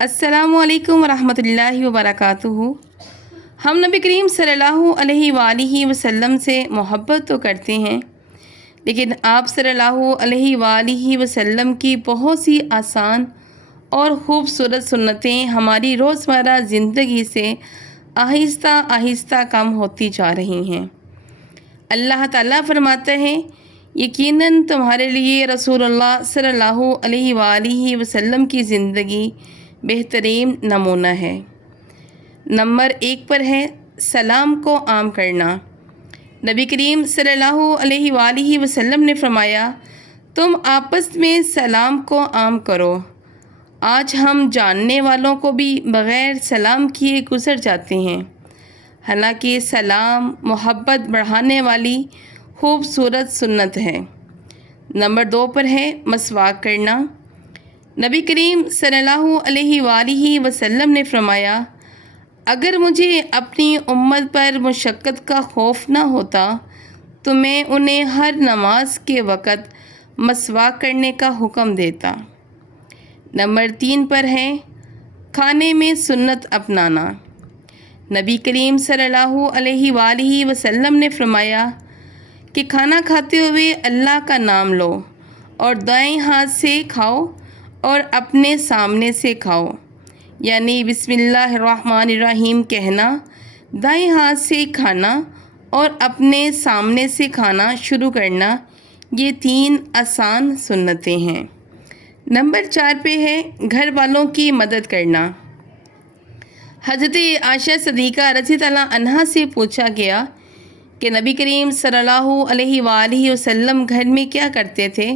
السلام علیکم ورحمۃ اللہ وبرکاتہ۔ ہم نبی کریم صلی اللہ علیہ وآلہ وسلم سے محبت تو کرتے ہیں، لیکن آپ صلی اللہ علیہ وآلہ وسلم کی بہت سی آسان اور خوبصورت سنتیں ہماری روزمرہ زندگی سے آہستہ آہستہ کم ہوتی جا رہی ہیں۔ اللہ تعالیٰ فرماتا ہے، یقیناً تمہارے لیے رسول اللہ صلی اللہ علیہ وآلہ وسلم کی زندگی بہترین نمونہ ہے۔ نمبر 1 پر ہے سلام کو عام کرنا۔ نبی کریم صلی اللہ علیہ وآلہ وسلم نے فرمایا، تم آپس میں سلام کو عام کرو۔ آج ہم جاننے والوں کو بھی بغیر سلام کیے گزر جاتے ہیں، حالانکہ سلام محبت بڑھانے والی خوبصورت سنت ہے۔ نمبر 2 پر ہے مسواک کرنا۔ نبی کریم صلی اللہ علیہ وآلہ وسلم نے فرمایا، اگر مجھے اپنی امت پر مشقت کا خوف نہ ہوتا تو میں انہیں ہر نماز کے وقت مسواک کرنے کا حکم دیتا۔ نمبر 3 پر ہے کھانے میں سنت اپنانا۔ نبی کریم صلی اللہ علیہ وآلہ وسلم نے فرمایا کہ کھانا کھاتے ہوئے اللہ کا نام لو اور دائیں ہاتھ سے کھاؤ اور اپنے سامنے سے کھاؤ، یعنی بسم اللہ الرحمن الرحیم کہنا، دائیں ہاتھ سے کھانا اور اپنے سامنے سے کھانا شروع کرنا، یہ 3 آسان سنتیں ہیں۔ نمبر 4 پہ ہے گھر والوں کی مدد کرنا۔ حضرت عائشہ صدیقہ رضی اللہ عنہا سے پوچھا گیا کہ نبی کریم صلی اللہ علیہ وآلہ وسلم گھر میں کیا کرتے تھے؟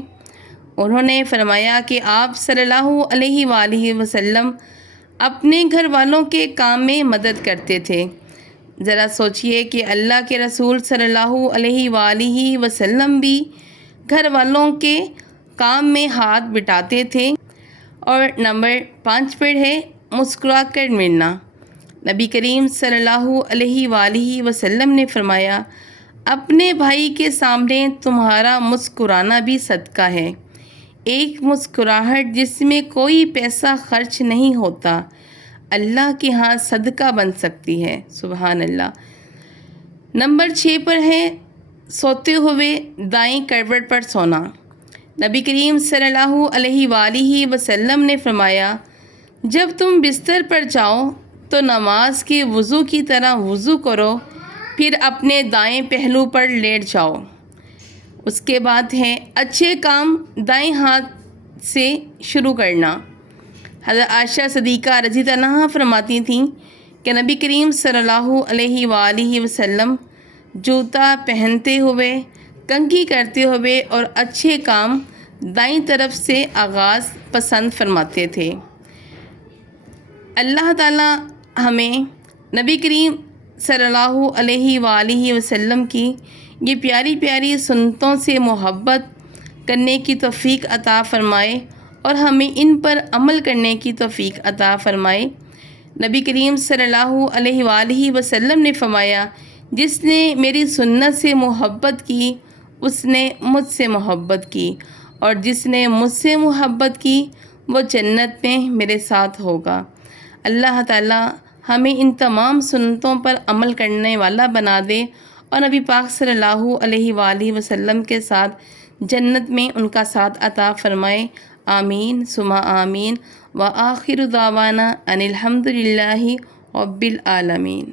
انہوں نے فرمایا کہ آپ صلی اللہ علیہ وآلہ وسلم اپنے گھر والوں کے کام میں مدد کرتے تھے۔ ذرا سوچئے کہ اللہ کے رسول صلی اللہ علیہ وآلہ وسلم بھی گھر والوں کے کام میں ہاتھ بٹاتے تھے۔ اور نمبر 5 پر ہے مسکرا کر ملنا۔ نبی کریم صلی اللہ علیہ وآلہ وسلم نے فرمایا، اپنے بھائی کے سامنے تمہارا مسکرانا بھی صدقہ ہے۔ ایک مسکراہٹ جس میں کوئی پیسہ خرچ نہیں ہوتا، اللہ کے ہاں صدقہ بن سکتی ہے، سبحان اللہ۔ نمبر 6 پر ہے سوتے ہوئے دائیں کروٹ پر سونا۔ نبی کریم صلی اللہ علیہ وآلہ وسلم نے فرمایا، جب تم بستر پر جاؤ تو نماز کے وضو کی طرح وضو کرو، پھر اپنے دائیں پہلو پر لیٹ جاؤ۔ اس کے بعد ہے اچھے کام دائیں ہاتھ سے شروع کرنا۔ حضرت عائشہ صدیقہ رضی اللہ عنہا فرماتی تھیں کہ نبی کریم صلی اللہ علیہ وآلہ وسلم جوتا پہنتے ہوئے، کنگھی کرتے ہوئے اور اچھے کام دائیں طرف سے آغاز پسند فرماتے تھے۔ اللہ تعالیٰ ہمیں نبی کریم صلی اللہ علیہ وآلہ وسلم کی یہ پیاری پیاری سنتوں سے محبت کرنے کی توفیق عطا فرمائے اور ہمیں ان پر عمل کرنے کی توفیق عطا فرمائے۔ نبی کریم صلی اللہ علیہ وآلہ وسلم نے فرمایا، جس نے میری سنت سے محبت کی اس نے مجھ سے محبت کی، اور جس نے مجھ سے محبت کی وہ جنت میں میرے ساتھ ہوگا۔ اللہ تعالیٰ ہمیں ان تمام سنتوں پر عمل کرنے والا بنا دے اور نبی پاک صلی اللہ علیہ وآلہ وسلم کے ساتھ جنت میں ان کا ساتھ عطا فرمائے۔ آمین ثم آمین۔ وآخر دعوانا ان الحمد للہ رب العالمین۔